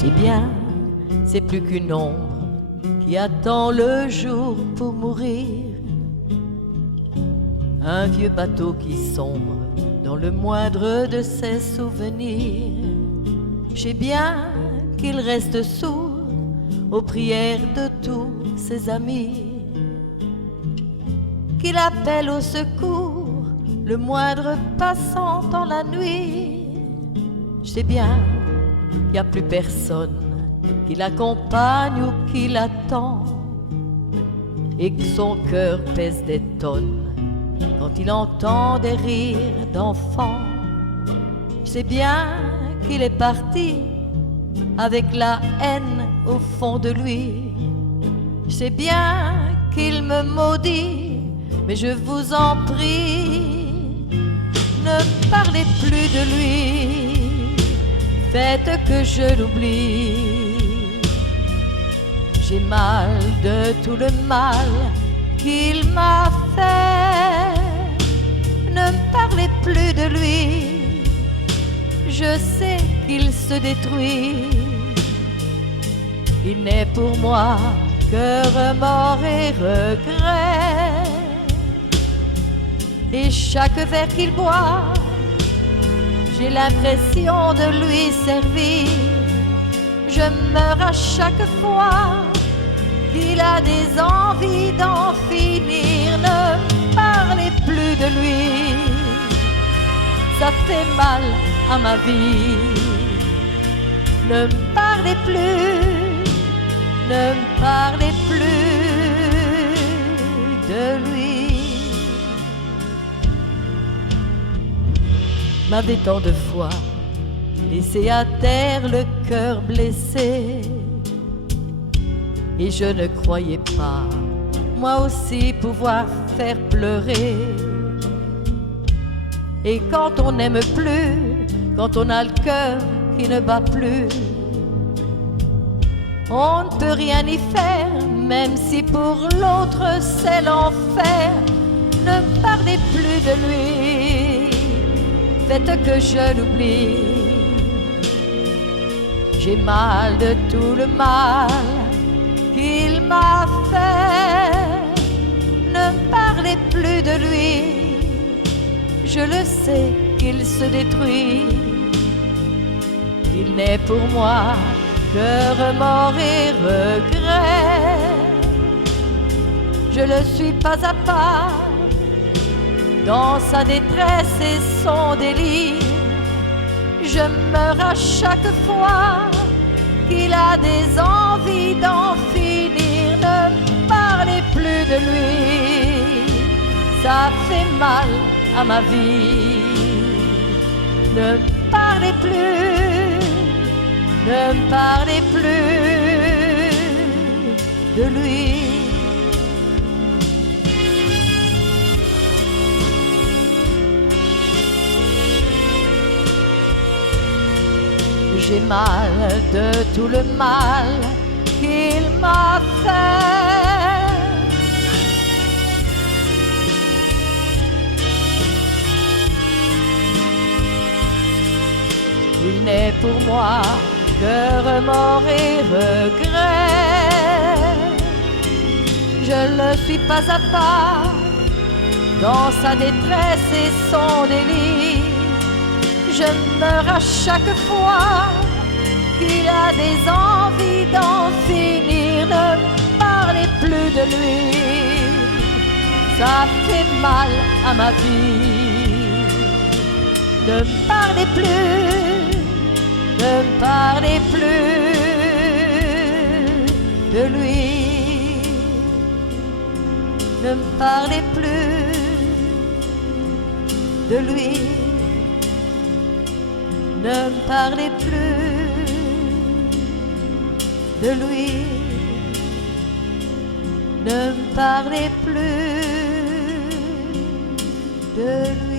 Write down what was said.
sais bien, c'est plus qu'une ombre qui attend le jour pour mourir. Un vieux bateau qui sombre dans le moindre de ses souvenirs. Je sais bien qu'il reste sourd aux prières de tous ses amis, qu'il appelle au secours le moindre passant dans la nuit. Je sais bien qu'il n'y a plus personne qui l'accompagne ou qui l'attend, et que son cœur pèse des tonnes quand il entend des rires d'enfants. Je sais bien qu'il est parti avec la haine au fond de lui. Je sais bien qu'il me maudit, mais je vous en prie, ne parlez plus de lui, faites que je l'oublie. J'ai mal de tout le mal qu'il m'a fait, ne me parlez plus de lui, je sais qu'il se détruit. Il n'est pour moi que remords et regrets, et chaque verre qu'il boit, j'ai l'impression de lui servir. Je meurs à chaque fois qu'il a des envies d'en finir. Ne parlez plus de lui, ça fait mal à ma vie. Ne me parlez plus, ne me parlez plus de lui. M'avait tant de fois laissé à terre le cœur blessé, et je ne croyais pas moi aussi pouvoir faire pleurer. Et quand on n'aime plus, quand on a le cœur qui ne bat plus, on ne peut rien y faire, même si pour l'autre c'est l'enfer. Ne parlez plus de lui, faites que je l'oublie. J'ai mal de tout le mal qu'il m'a fait, ne me parlez plus de lui, je le sais qu'il se détruit. Il n'est pour moi que remords et regrets. Je le suis pas à pas dans sa détresse et son délire. Je meurs à chaque fois qu'il a des envies d'en finir. Ne me parlez plus de lui, ça fait mal à ma vie. Ne me parlez plus, ne me parlez plus de lui. J'ai mal de tout le mal qu'il m'a fait. Il n'est pour moi que remords et regrets. Je le suis pas à pas dans sa détresse et son délire. Je meurs à chaque fois qu'il a des envies d'en finir. Ne parlez plus de lui, ça fait mal à ma vie. Ne me parlez plus, ne me parlez plus de lui. Ne me parlez plus de lui. Ne me parlez plus de lui. Ne me parlez plus de lui.